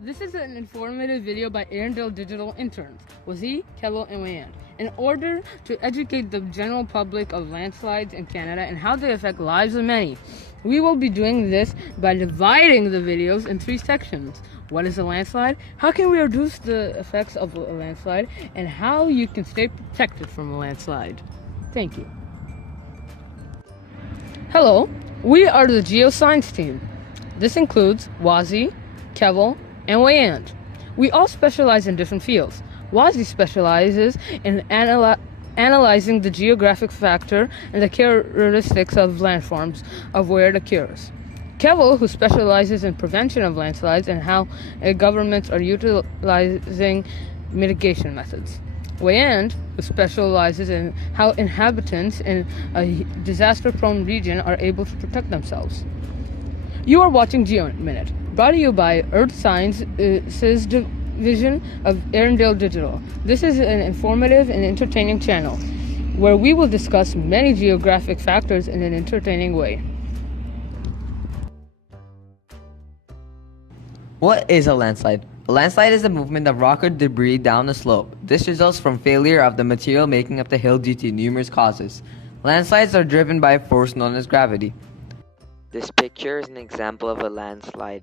This is an informative video by Arendelle Digital interns, Wazee, Kevel, and Wayan, in order to educate the general public of landslides in Canada and how they affect lives of many. We will be doing this by dividing the videos in 3 sections. What is a landslide? How can we reduce the effects of a landslide? And how you can stay protected from a landslide. Thank you. Hello, we are the Geoscience team. This includes Wazee, Kevel, and Wayan. We all specialize in different fields. Wazee specializes in analyzing the geographic factor and the characteristics of landforms of where it occurs. Kevel, who specializes in prevention of landslides and how governments are utilizing mitigation methods. Wayan, who specializes in how inhabitants in a disaster-prone region are able to protect themselves. You are watching Geo Minutes, brought to you by Earth Sciences Division of Arendelle Digital. This is an informative and entertaining channel where we will discuss many geographic factors in an entertaining way. What is a landslide? A landslide is the movement of rock or debris down a slope. This results from failure of the material making up the hill due to numerous causes. Landslides are driven by a force known as gravity. This picture is an example of a landslide.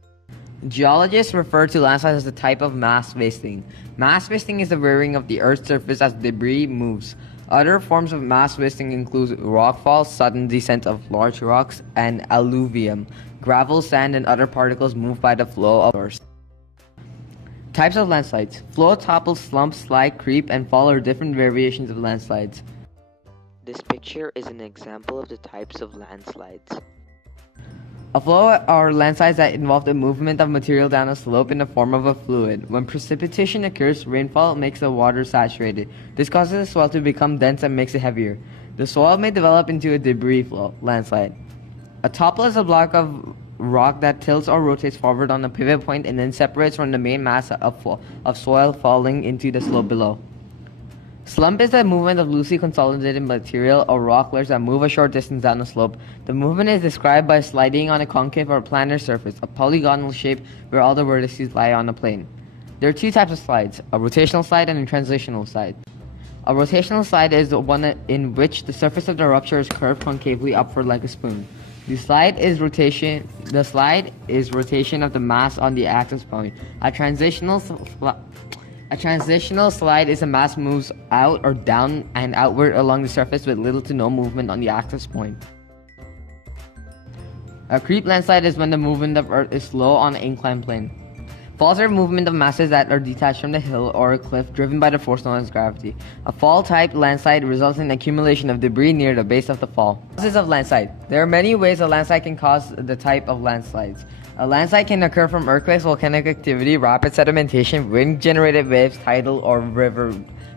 Geologists refer to landslides as a type of mass wasting. Mass wasting is the wearing of the Earth's surface as debris moves. Other forms of mass wasting include rockfall, sudden descent of large rocks, and alluvium, gravel, sand, and other particles moved by the flow of earth. Types of landslides. Flow, topple, slump, slide, creep, and fall are different variations of landslides. This picture is an example of the types of landslides. A flow are landslides that involve the movement of material down a slope in the form of a fluid. When precipitation occurs, rainfall makes the water saturated. This causes the soil to become dense and makes it heavier. The soil may develop into a debris flow, landslide. A topple is a block of rock that tilts or rotates forward on a pivot point and then separates from the main mass of soil falling into the slope below. Slump is the movement of loosely consolidated material or rock layers that move a short distance down a slope. The movement is described by sliding on a concave or planar surface, a polygonal shape where all the vertices lie on a plane. There are 2 types of slides, a rotational slide and a transitional slide. A rotational slide is the one in which the surface of the rupture is curved concavely upward like a spoon. The slide is rotation of the mass on the axis point. A transitional slide is a mass moves out or down and outward along the surface with little to no movement on the axis point. A creep landslide is when the movement of earth is slow on an inclined plane. Falls are movement of masses that are detached from the hill or a cliff driven by the force known as gravity. A fall-type landslide results in accumulation of debris near the base of the fall. Causes of landslide. There are many ways a landslide can cause the type of landslides. A landslide can occur from earthquakes, volcanic activity, rapid sedimentation, wind-generated waves, tidal or river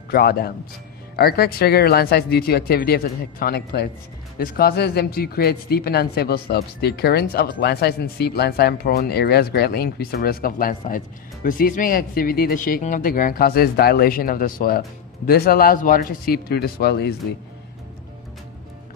drawdowns. Earthquakes trigger landslides due to activity of the tectonic plates. This causes them to create steep and unstable slopes. The occurrence of landslides in steep, landslide-prone areas greatly increase the risk of landslides. With seismic activity, the shaking of the ground causes dilation of the soil. This allows water to seep through the soil easily.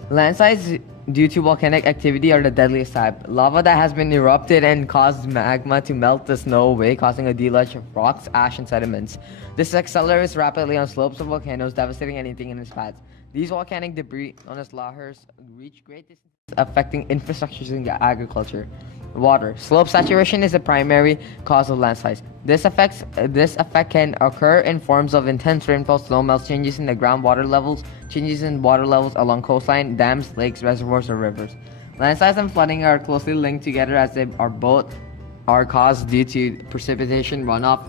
Landslides due to volcanic activity are the deadliest type. Lava that has been erupted and caused magma to melt the snow away, causing a deluge of rocks, ash, and sediments. This accelerates rapidly on slopes of volcanoes, devastating anything in its path. These volcanic debris, known as lahars, reach great distances, affecting infrastructures in agriculture. Water. Slope saturation is the primary cause of landslides. This effect can occur in forms of intense rainfall, snowmelts, changes in the groundwater levels, changes in water levels along coastline, dams, lakes, reservoirs, or rivers. Landslides and flooding are closely linked together as they are caused due to precipitation, runoff,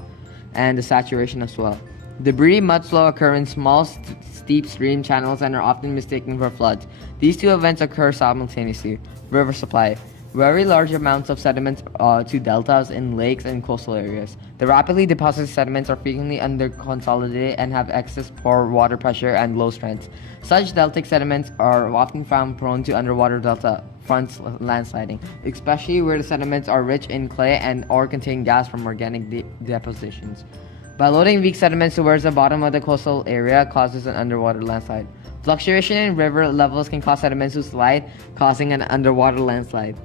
and the saturation of soil. Debris mud flow occur in small, steep stream channels and are often mistaken for floods. These 2 events occur simultaneously. River supply. Very large amounts of sediments to deltas in lakes and coastal areas. The rapidly deposited sediments are frequently under-consolidated and have excess pore water pressure and low strength. Such deltic sediments are often found prone to underwater delta fronts landsliding, especially where the sediments are rich in clay and or contain gas from organic depositions. By loading weak sediments towards the bottom of the coastal area causes an underwater landslide. Fluctuation in river levels can cause sediments to slide, causing an underwater landslide.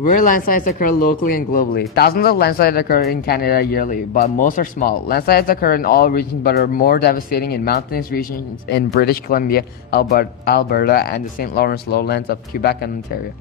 Where landslides occur locally and globally. Thousands of landslides occur in Canada yearly, but most are small. Landslides occur in all regions but are more devastating in mountainous regions in British Columbia, Alberta, and the St. Lawrence lowlands of Quebec and Ontario.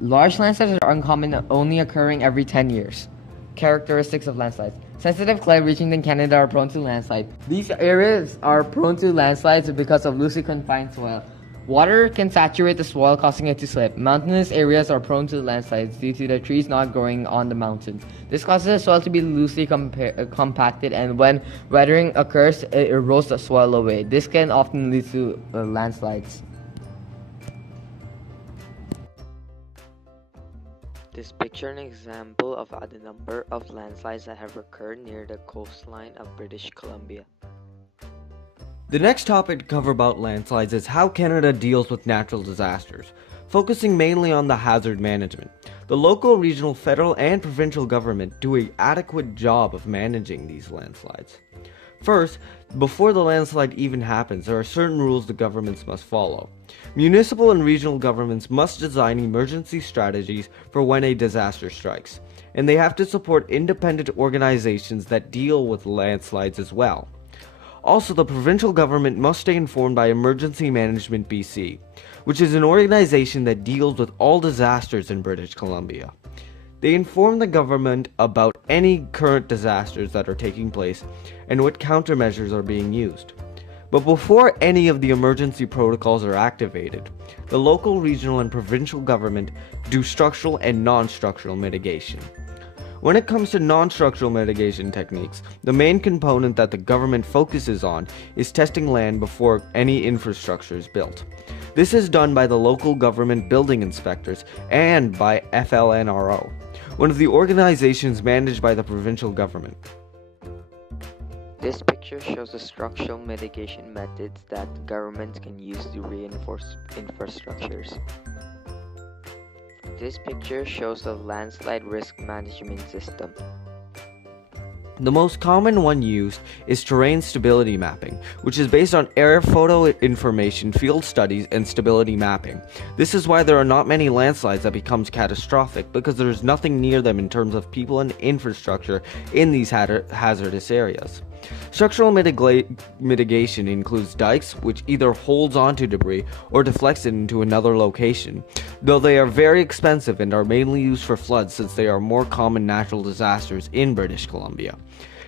Large landslides are uncommon, only occurring every 10 years. Characteristics of landslides. Sensitive clay regions in Canada are prone to landslides. These areas are prone to landslides because of loosely confined soil. Water can saturate the soil, causing it to slip. Mountainous areas are prone to landslides due to the trees not growing on the mountains. This causes the soil to be loosely compacted, and when weathering occurs, it erodes the soil away. This can often lead to landslides. This picture is an example of the number of landslides that have occurred near the coastline of British Columbia. The next topic to cover about landslides is how Canada deals with natural disasters, focusing mainly on the hazard management. The local, regional, federal, and provincial government do an adequate job of managing these landslides. First, before the landslide even happens, there are certain rules the governments must follow. Municipal and regional governments must design emergency strategies for when a disaster strikes, and they have to support independent organizations that deal with landslides as well. Also, the provincial government must stay informed by Emergency Management BC, which is an organization that deals with all disasters in British Columbia. They inform the government about any current disasters that are taking place and what countermeasures are being used. But before any of the emergency protocols are activated, the local, regional, and provincial government do structural and non-structural mitigation. When it comes to non-structural mitigation techniques, the main component that the government focuses on is testing land before any infrastructure is built. This is done by the local government building inspectors and by FLNRO, one of the organizations managed by the provincial government. This picture shows the structural mitigation methods that governments can use to reinforce infrastructures. This picture shows the landslide risk management system. The most common one used is terrain stability mapping, which is based on air photo information, field studies, and stability mapping. This is why there are not many landslides that becomes catastrophic, because there is nothing near them in terms of people and infrastructure in these hazardous areas. Structural mitigation includes dikes, which either holds onto debris or deflects it into another location, though they are very expensive and are mainly used for floods since they are more common natural disasters in British Columbia.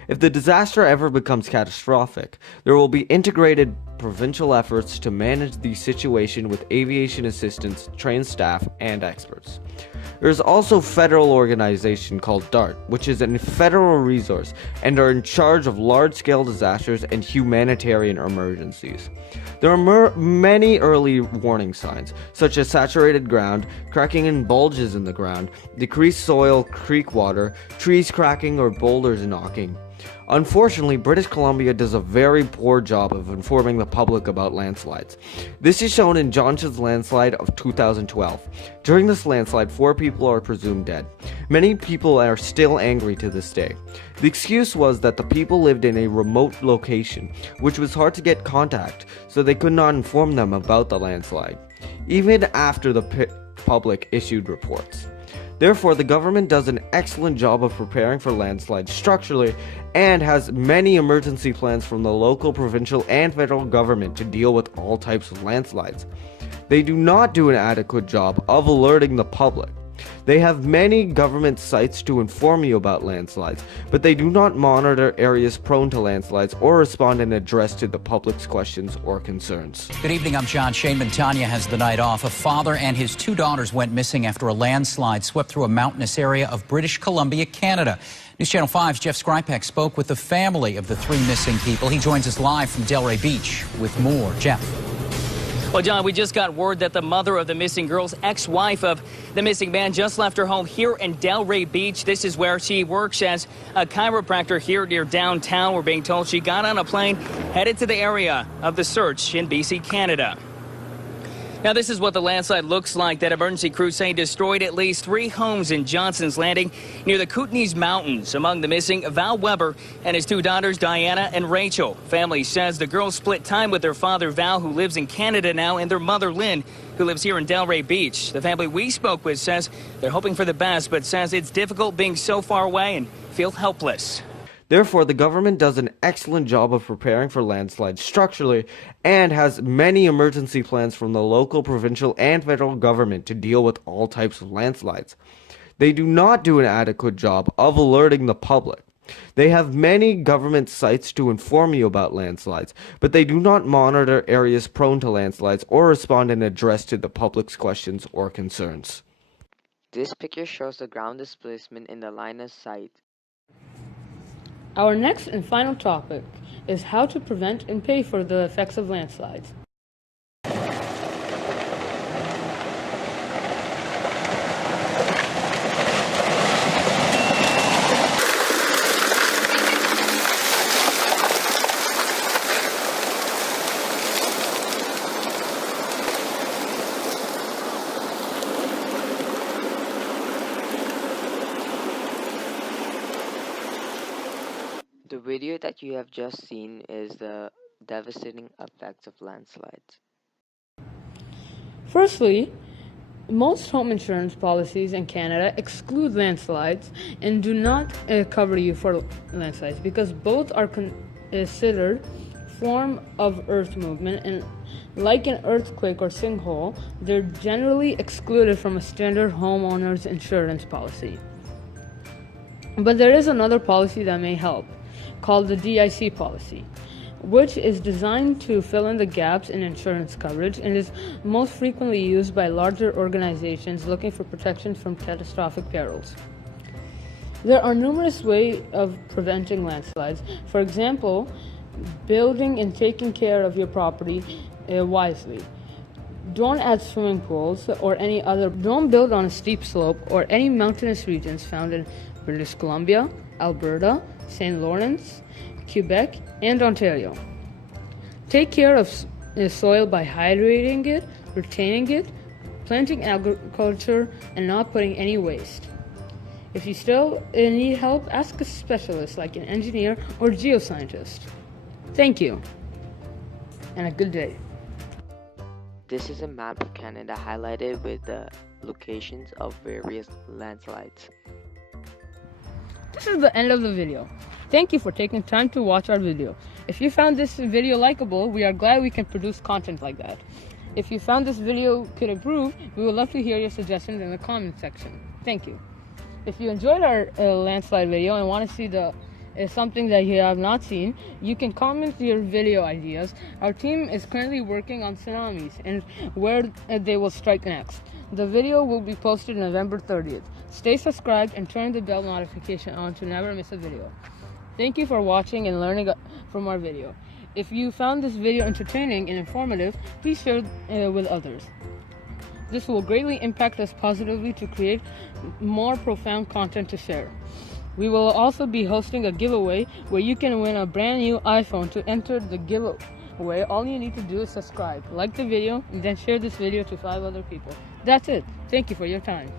If the disaster ever becomes catastrophic, there will be integrated provincial efforts to manage the situation with aviation assistance, trained staff, and experts. There is also a federal organization called DART, which is a federal resource and are in charge of large-scale disasters and humanitarian emergencies. There are many early warning signs, such as saturated ground, cracking and bulges in the ground, decreased soil, creek water, trees cracking, or boulders knocking. Unfortunately, British Columbia does a very poor job of informing the public about landslides. This is shown in Johnson's landslide of 2012. During this landslide, 4 people are presumed dead. Many people are still angry to this day. The excuse was that the people lived in a remote location, which was hard to get contact, so they could not inform them about the landslide, even after the public issued reports. Therefore, the government does an excellent job of preparing for landslides structurally and has many emergency plans from the local, provincial, and federal government to deal with all types of landslides. They do not do an adequate job of alerting the public. They have many government sites to inform you about landslides, but they do not monitor areas prone to landslides or respond and address to the public's questions or concerns. Good evening, I'm John Shaneman. Tanya has the night off. A father and his 2 daughters went missing after a landslide swept through a mountainous area of British Columbia, Canada. News Channel 5's Jeff Skrypek spoke with the family of the 3 missing people. He joins us live from Delray Beach with more. Jeff. Well, John, we just got word that the mother of the missing girl's ex-wife of the missing man just left her home here in Delray Beach. This is where she works as a chiropractor here near downtown. We're being told she got on a plane, headed to the area of the search in BC, Canada. Now, this is what the landslide looks like that emergency crews say destroyed at least 3 homes in Johnson's Landing near the Kootenays Mountains. Among the missing, Val Weber and his 2 daughters, Diana and Rachel. Family says the girls split time with their father, Val, who lives in Canada now, and their mother, Lynn, who lives here in Delray Beach. The family we spoke with says they're hoping for the best, but says it's difficult being so far away and feel helpless. Therefore, the government does an excellent job of preparing for landslides structurally and has many emergency plans from the local, provincial, and federal government to deal with all types of landslides. They do not do an adequate job of alerting the public. They have many government sites to inform you about landslides, but they do not monitor areas prone to landslides or respond and address to the public's questions or concerns. This picture shows the ground displacement in the line of sight. Our next and final topic is how to prevent and pay for the effects of landslides. The video that you have just seen is the devastating effects of landslides. Firstly, most home insurance policies in Canada exclude landslides and do not cover you for landslides because both are considered form of earth movement, and like an earthquake or sinkhole, they're generally excluded from a standard homeowner's insurance policy. But there is another policy that may help, called the DIC policy, which is designed to fill in the gaps in insurance coverage and is most frequently used by larger organizations looking for protection from catastrophic perils. There are numerous ways of preventing landslides. For example, building and taking care of your property wisely. Don't add swimming pools or any other. Don't build on a steep slope or any mountainous regions found in British Columbia, Alberta, St. Lawrence, Quebec, and Ontario. Take care of soil by hydrating it, retaining it, planting agriculture, and not putting any waste. If you still need help, ask a specialist like an engineer or geoscientist. Thank you, and a good day. This is a map of Canada highlighted with the locations of various landslides. This is the end of the video. Thank you for taking time to watch our video. If you found this video likable, we are glad we can produce content like that. If you found this video could improve, we would love to hear your suggestions in the comment section. Thank you. If you enjoyed our landslide video and want to see something that you have not seen, you can comment your video ideas. Our team is currently working on tsunamis and where they will strike next. The video will be posted November 30th. Stay subscribed and turn the bell notification on to never miss a video. Thank you for watching and learning from our video. If you found this video entertaining and informative, please share it with others. This will greatly impact us positively to create more profound content to share. We will also be hosting a giveaway where you can win a brand new iPhone. To enter the giveaway, all you need to do is subscribe, like the video, and then share this video to 5 other people. That's it. Thank you for your time.